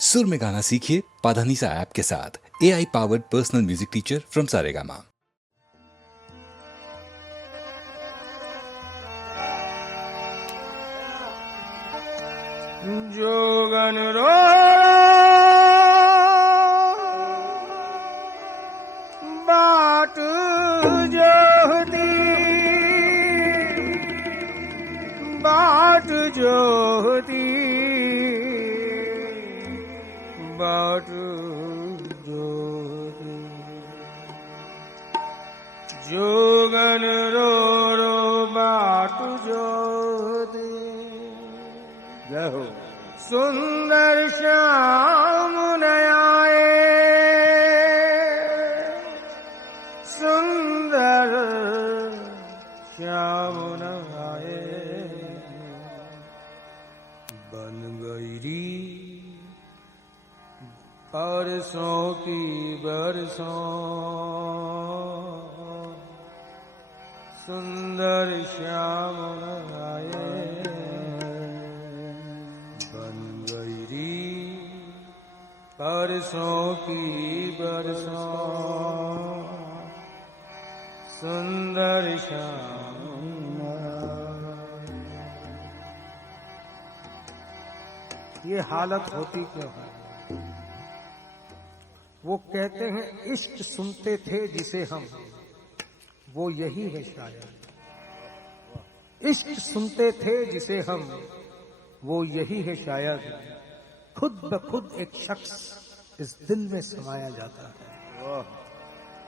सुर में गाना सीखिए पाधानीसा ऐप के साथ। AI powered personal music teacher from Saregama. जोगन रो बाट जोहती बाट जोहती बाट जोहती जोगन रो बाट जोहती। जय हो। सुंदर श्याम नयाए सुंदर श्याम नयाए बन गई बरसों की बरसों सुंदर श्याम नयाए बरसों की बरसों सुंदर श्याम। ये हालत होती क्यों है? वो कहते हैं इश्क सुनते थे जिसे हम, वो यही है शायद। इश्क सुनते थे जिसे हम, वो यही है शायद। खुद ब खुद एक शख्स इस दिल में समाया जाता है।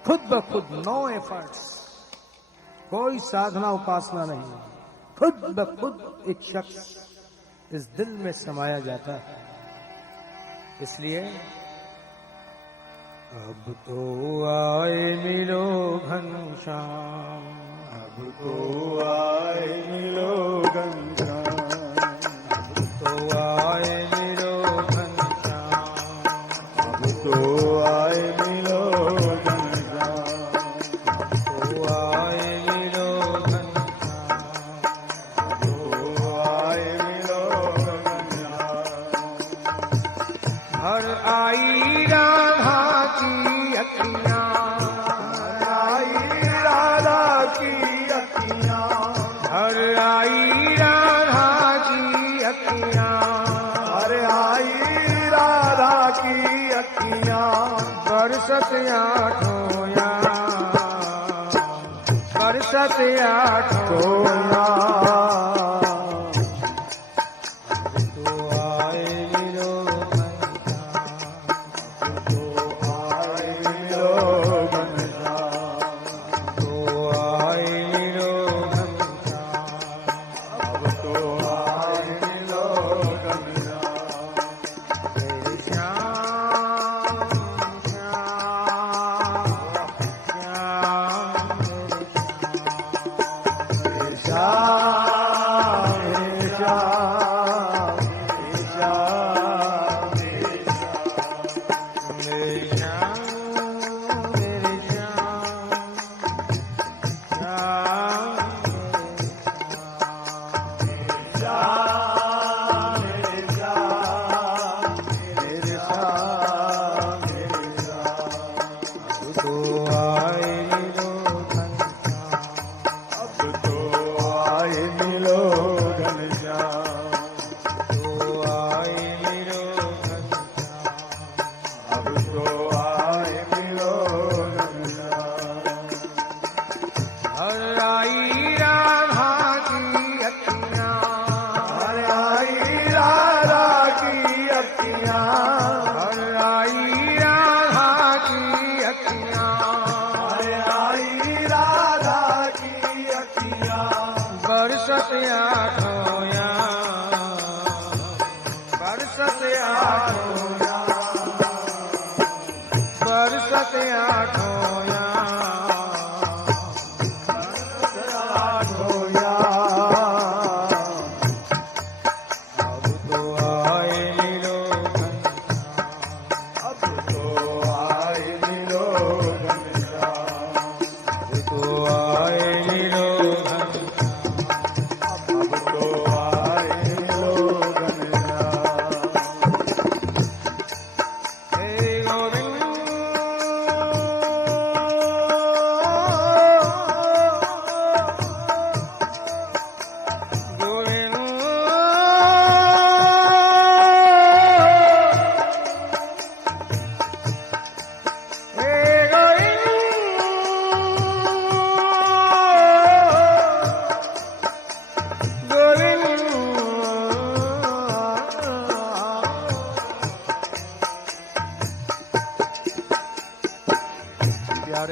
खुद ब खुद, नो एफर्ट्स, कोई साधना उपासना नहीं, खुद ब खुद एक शख्स इस दिल में समाया जाता है। इसलिए अब तो आए मिलो घनश्याम, अब तो आए मिलो घनश्याम, अब तो आए बरसत आठों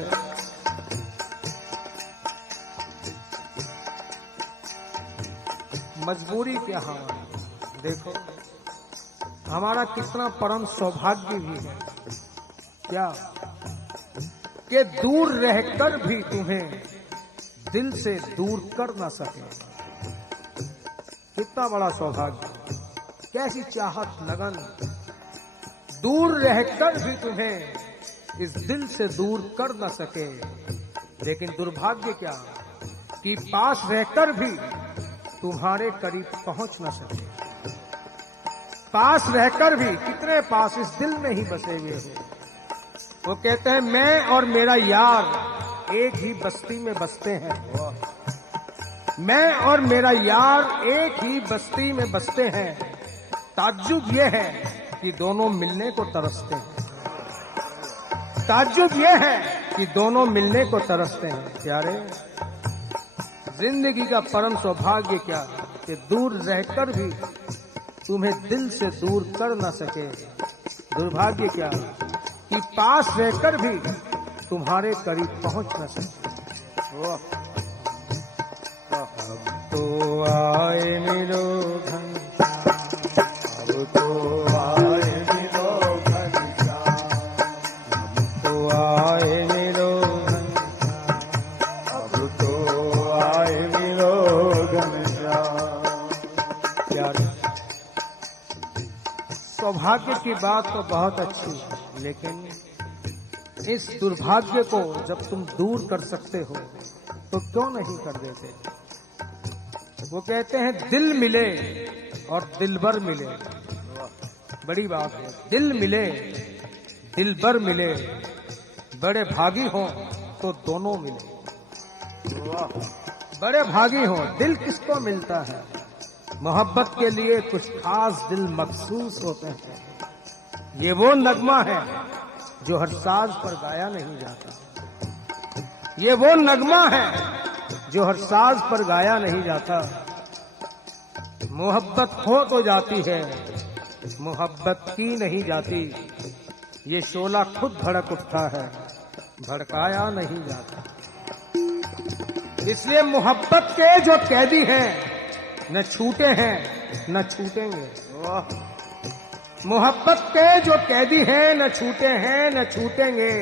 प्यारे, मजबूरी क्या हमारी, देखो हमारा कितना परम सौभाग्य भी है क्या कि दूर रहकर भी तुम्हें दिल से दूर कर ना सके। कितना बड़ा सौभाग्य, कैसी चाहत लगन, दूर रहकर भी तुम्हें इस दिल से दूर कर ना सके। लेकिन दुर्भाग्य क्या कि पास रहकर भी तुम्हारे करीब पहुंच ना सके। पास रहकर भी, कितने पास इस दिल में ही बसे हुए हो। वो कहते हैं मैं और मेरा यार एक ही बस्ती में बसते हैं। मैं और मेरा यार एक ही बस्ती में बसते हैं। ताज्जुब ये है कि दोनों मिलने को तरसते हैं। ताज्जुब ये है कि दोनों मिलने को तरसते हैं। प्यारे, जिंदगी का परम सौभाग्य क्या कि दूर रहकर भी तुम्हें दिल से दूर कर न सके। दुर्भाग्य क्या कि पास रहकर भी तुम्हारे करीब पहुंच न सके। अब तो आए मिलो घनश्याम, अब तो आए मिलो घनश्याम, अब तो आए मिलो घनश्याम, अब तो आए मिलो घनश्याम। प्यारे, सौभाग्य की बात तो बहुत अच्छी है, लेकिन इस दुर्भाग्य को जब तुम दूर कर सकते हो तो क्यों नहीं कर देते। वो कहते हैं दिल मिले और दिलबर मिले, बड़ी बात है। दिल मिले दिलबर मिले, बड़े भागी हो तो दोनों मिले। बड़े भागी हो, दिल किसको मिलता है। मोहब्बत के लिए कुछ खास दिल मखसूस होते हैं। ये वो नगमा है जो हर साज पर गाया नहीं जाता। ये वो नगमा है जो हर साज पर गाया नहीं जाता। मोहब्बत हो तो जाती है, मोहब्बत की नहीं जाती। ये शोला खुद भड़क उठता है, भड़काया नहीं जाता। इसलिए मोहब्बत के जो कैदी हैं न छूटे हैं न छूटेंगे। मोहब्बत के जो कैदी हैं न छूटे हैं न छूटेंगे।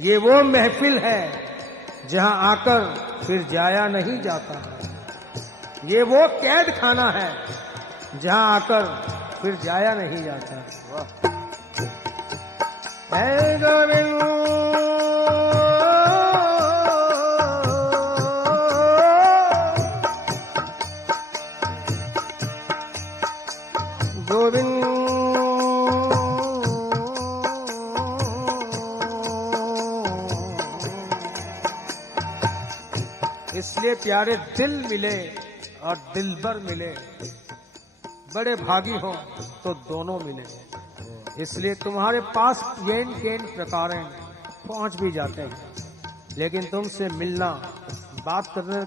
ये वो महफिल है जहां आकर फिर जाया नहीं जाता। ये वो कैद खाना है जहां आकर फिर जाया नहीं जाता। ऐ गोविंद गोविंद, इसलिए प्यारे दिल मिले और दिलबर मिले, बड़े भागी हो तो दोनों मिले। इसलिए तुम्हारे पास येन केन प्रकारें पहुंच भी जाते हैं, लेकिन तुमसे मिलना, बात करने,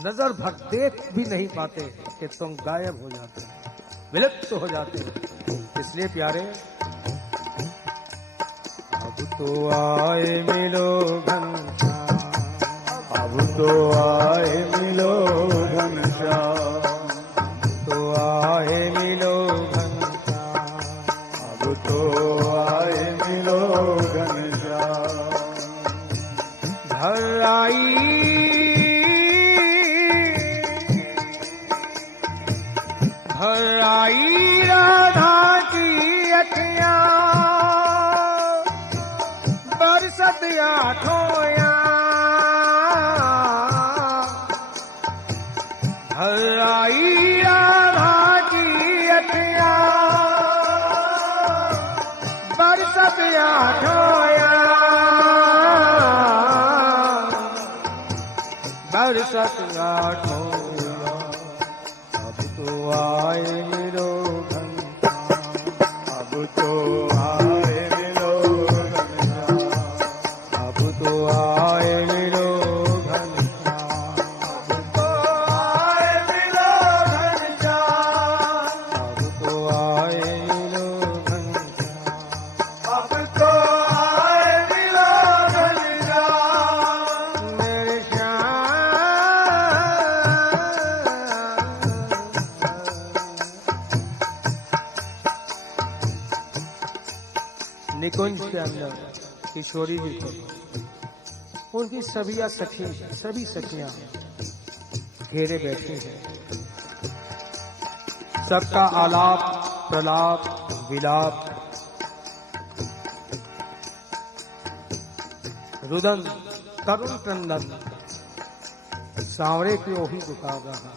नजर भर देख भी नहीं पाते कि तुम गायब हो जाते हो, विलुप्त हो जाते हो। इसलिए प्यारे, अब तो आए मिलो घनश्याम, अब तो आए मिलो घनश्याम, तो आए मिलो घनश्याम, अब तो आए मिलो घनश्याम। घर आई घर आई राधा की अखियां, बरसत आठों घर आई राधा की अखियां, बरसत आठों बरसत आठों। अब तो आए मिलो घनश्याम, अब तो आए मिलो घनश्याम, अब तो आए मिलो घनश्याम, अब तो आए मिलो घनश्याम, अब तो आए मिलो घनश्याम, अब तो आए निकुंज के अंदर किशोरी जी को उनकी सभी सखियां घेरे बैठी हैं। सबका आलाप प्रलाप विलाप रुदन तरुण क्रंदन सांवरे की ओही पुकार रहा।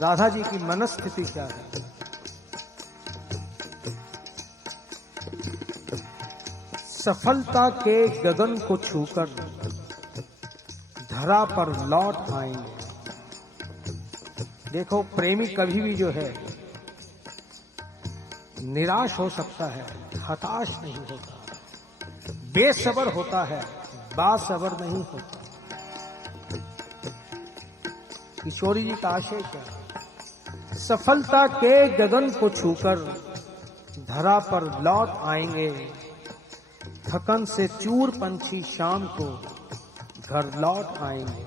राधा जी की मनस्थिति क्या है? सफलता के गगन को छूकर धरा पर लौट आएंगे। देखो, प्रेमी कभी भी जो है निराश हो सकता है, हताश नहीं होता, बेसब्र होता है, बासब्र नहीं होता। किशोरी जी का आशय क्या है? सफलता के गगन को छूकर धरा पर लौट आएंगे। थकन से चूर पंछी शाम को घर लौट आएंगे।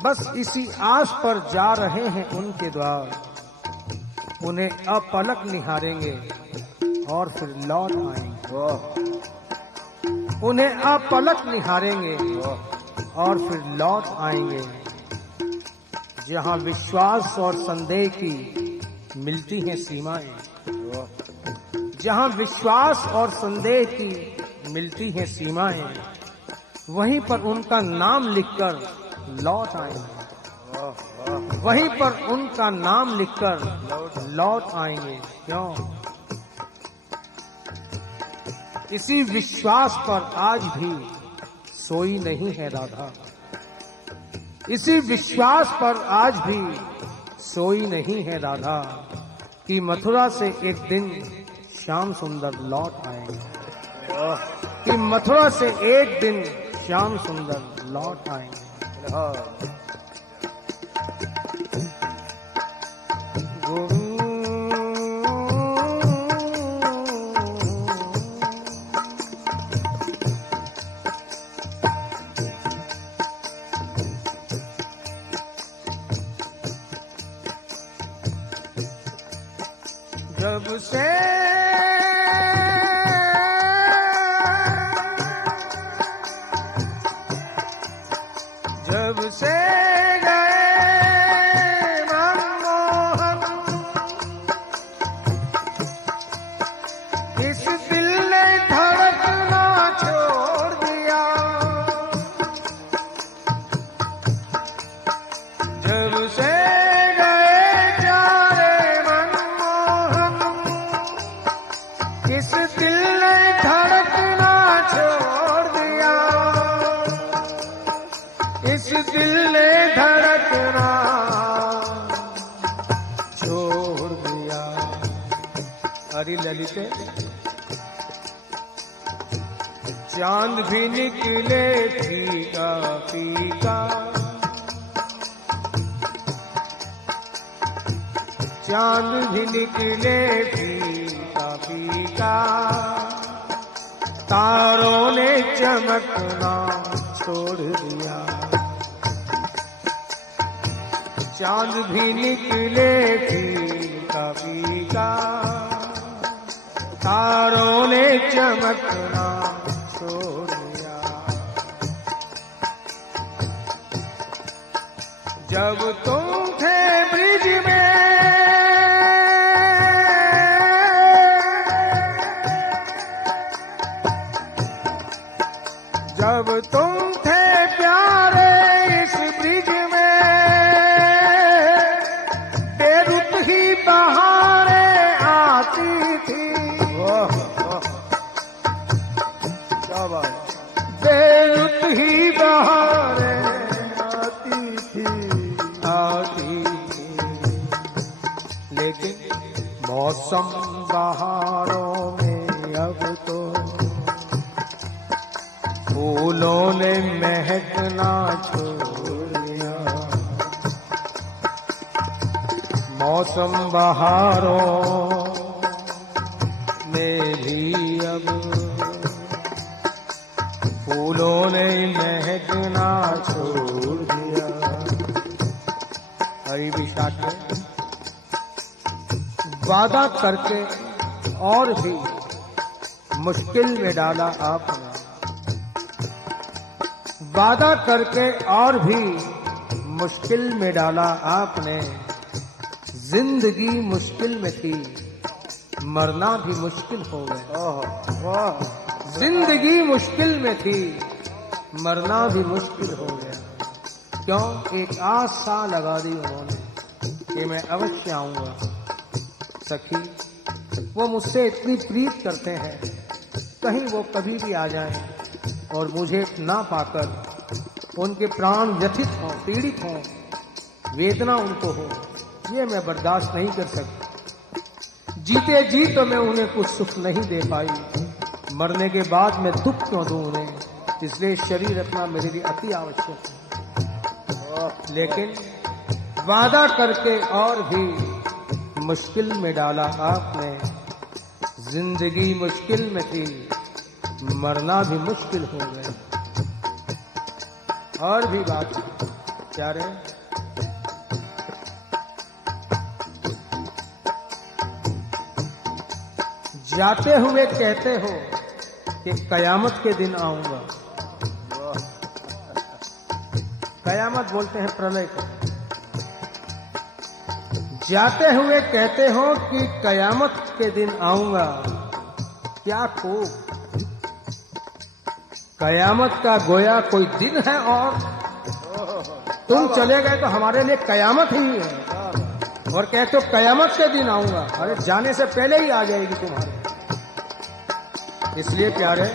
बस इसी आस पर जा रहे हैं उनके द्वार, उन्हें अपलक निहारेंगे और फिर लौट आएंगे। उन्हें अपलक निहारेंगे और फिर लौट आएंगे। जहां विश्वास और संदेह की मिलती हैं सीमाएं, जहां विश्वास और संदेह की मिलती हैं सीमाएं, वहीं पर उनका नाम लिखकर लौट आएंगे। वहीं पर उनका नाम लिखकर लौट आएंगे। क्यों? इसी विश्वास पर आज भी सोई नहीं है राधा। इसी विश्वास पर आज भी सोई नहीं है राधा कि मथुरा से एक दिन श्याम सुंदर लौट आएंगे। कि मथुरा से एक दिन श्याम सुंदर लौट आएंगे। जब से गए मनमोहन, इस दिल ने धड़कना छोड़ दिया। जब से इस दिल ने धड़कना छोड़ दिया। इस दिल ने धड़कना छोड़ दिया। हरि ललिते चांद भी निकले फीका फीका, चांद भी निकले फीका फीका, तारों ने चमकना छोड़ दिया। चांद भी निकले फीका फीका, तारों ने चमकना छोड़ दिया। जब तुम थे ब्रिज में, जब तुम थे प्यारे इस ब्रिज में, बेरुत ही बहारें आती थी। क्या बात! बेरुत ही बहारें आती थी। लेकिन मौसम बहारों में अब तो फूलों ने महकना छोड़ दिया। मौसम बहारों में भी अब फूलों ने महकना छोड़ दिया। हरी विशाखे वादा करके और भी मुश्किल में डाला आपने, वादा करके और भी मुश्किल में डाला आपने। जिंदगी मुश्किल में थी, मरना भी मुश्किल हो गया। जिंदगी मुश्किल में थी, मरना भी मुश्किल हो गया। क्यों? एक आशा लगा दी उन्होंने कि मैं अवश्य आऊंगा। सखी, वो मुझसे इतनी प्रीत करते हैं, कहीं वो कभी भी आ जाएं और मुझे ना पाकर उनके प्राण व्यथित हों, पीड़ित हों, वेदना उनको हो, ये मैं बर्दाश्त नहीं कर सकती। जीते जी तो मैं उन्हें कुछ सुख नहीं दे पाई, मरने के बाद मैं दुख क्यों दूं उन्हें? इसलिए शरीर रखना मेरे लिए अति आवश्यक है। लेकिन वादा करके और भी मुश्किल में डाला आपने। जिंदगी मुश्किल में थी, मरना भी मुश्किल हो गया। और भी बात क्या रे? जाते हुए कहते हो कि कयामत के दिन आऊंगा। कयामत बोलते हैं प्रलय को। जाते हुए कहते हो कि कयामत के दिन आऊंगा। क्या खूब! कयामत का गोया कोई दिन है और तुम चले गए तो हमारे लिए कयामत ही है। और कहते हो कयामत के दिन आऊंगा। अरे जाने से पहले ही आ जाएगी तुम्हारे। इसलिए प्यारे,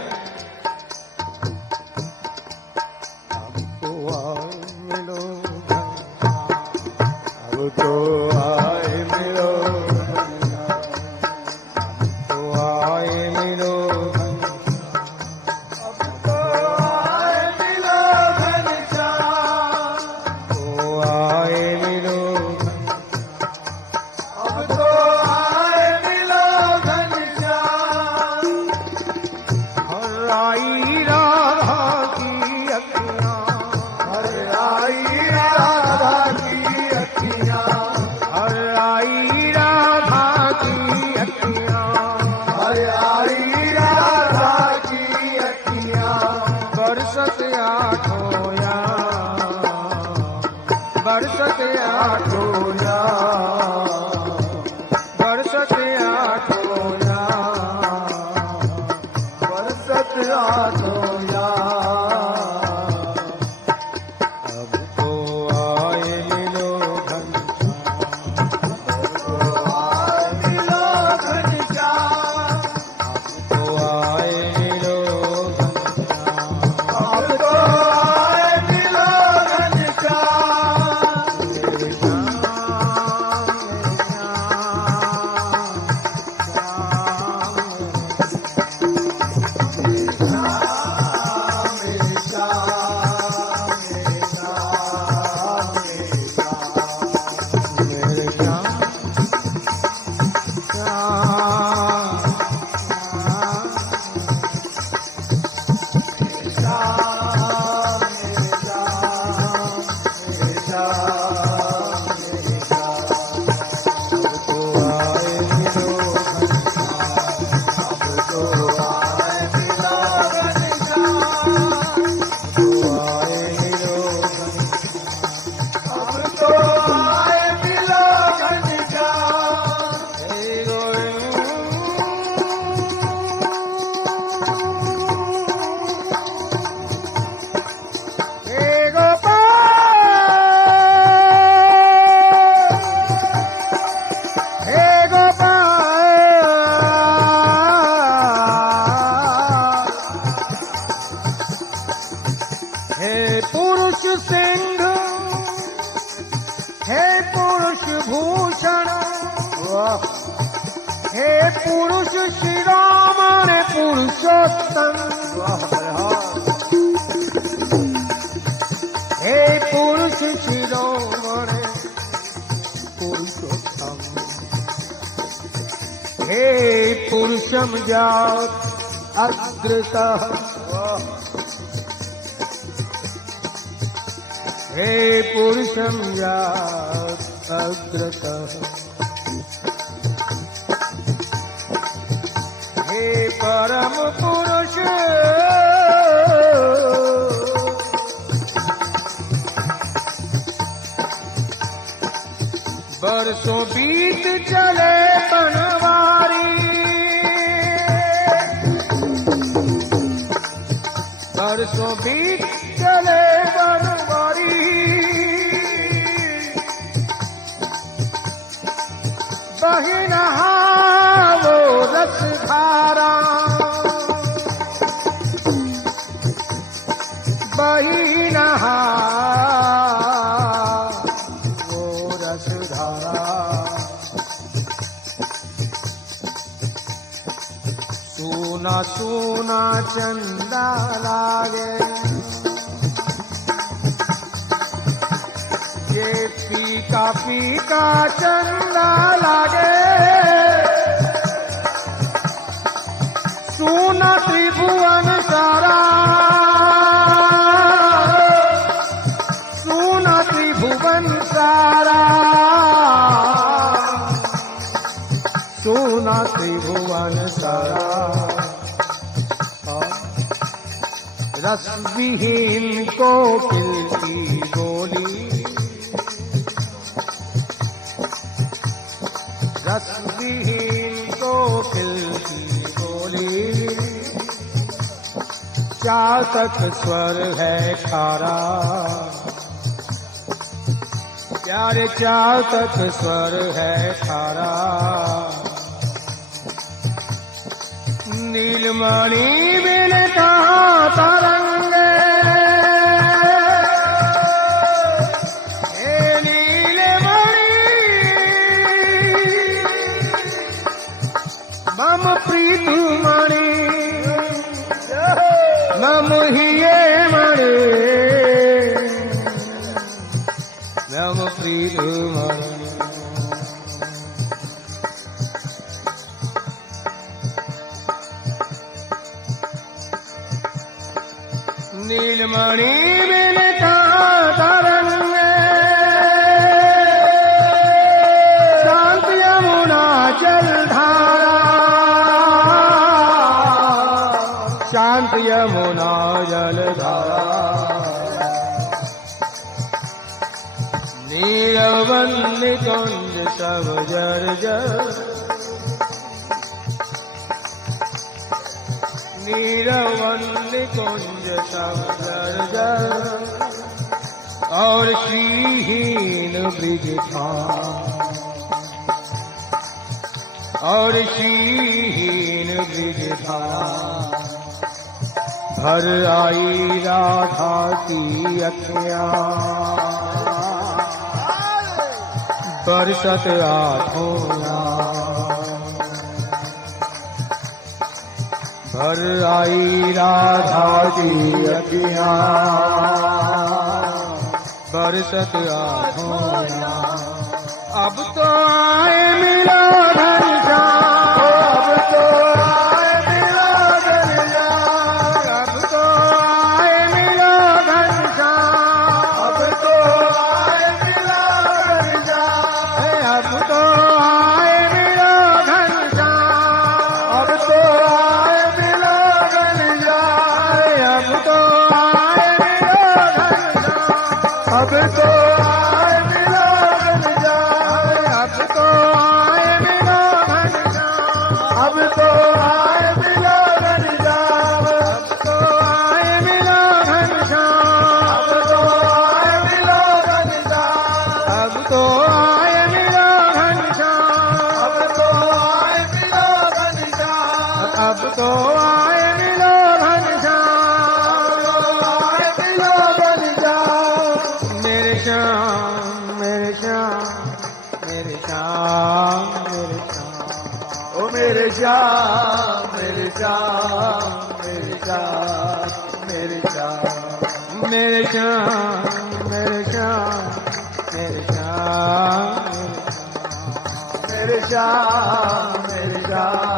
अब तो आए मिलो, अब तो आए मिलो, तो आए मिलो, अब तो आए मिलो घनश्याम, तो आए मिलो, अब तो आए मिलो घनश्याम। हर आई राधा की अखियां, हर आई राधा की अखियां, हर आई राधा की अखियां, हर आई राधा की अखियां। बरसत आठों यार, बरसत आठों यार, बरसत आठों यार, बरसत आठों यार। अब तो आए मिलो घनश्याम, अब तो आए मिलो घनश्याम, अब तो आए मिलो घनश्याम, अब तो आए मिलो घनश्याम। मेरे श्याम, मेरे श्याम, मेरे श्याम, मेरे श्याम, मेरे श्याम, मेरे श्याम, पुरुष सिंह, हे पुरुष भूषण, हे पुरुष शिरोमणि पुरुषोत्तम, हे पुरुष शिरोमणि पुरुषोत्तम, हे पुरुषम जात अग्रतः, हे पुरुषं यात् अग्रतः हे परम पुरुष बरसों बीत चले बनवारी बरसों बीत चले बनवारी बही नहा वो रसधारा बही नहा वो रसधारा सूना सूना चंदा लागे ये फीका फीका चंदा लागे सूना त्रिभुवन सारा सूना त्रिभुवन सारा सूना त्रिभुवन सारा रस विहीन कोकिल की बोली रस विहीन कोकिल की बोली चातक स्वर है खारा प्यारे चातक स्वर है खारा नीलमणि बिन कहाँ तरंगे हे नीलमणि मम प्रीतु मणि मम हिये मणि मम प्रीतु मणि नीलमणि बिन कहाँ तरंगे शांत यमुना जलधारा शांत यमुना जलधारा नीरवन्नि कुंज सब जर्जर नीरवन्नि कुंज सब जर्जर और श्रीहीन ब्रिज था और श्रीहीन ब्रिज था भर आई राधा की अखियाँ बरसत आँखों भर आई राधा की अखियाँ बरसत आँखों अब तो आए मिला घनश्याम अब तो आए मिला घनश्याम अब तो आए मिला घनश्याम अब तो आए मिला घनश्याम अब तो आए मिला घनश्याम अब तो आए मिला घनश्याम अब तो आए मिला घनश्याम अब तो आए मिला घनश्याम अब तो आए मिला घनश्याम अब तो आए मिला घनश्याम अब तो आए मिला घनश्याम अब तो आए मिला घनश्याम अब तो आए मिला घनश्याम मेरे श्याम मेरे श्याम मेरे श्याम मेरे श्याम ओ मेरे श्याम मेरे श्याम मेरे श्याम मेरे श्याम मेरे श्याम मेरे श्याम मेरे श्याम मेरे श्याम मेरे श्याम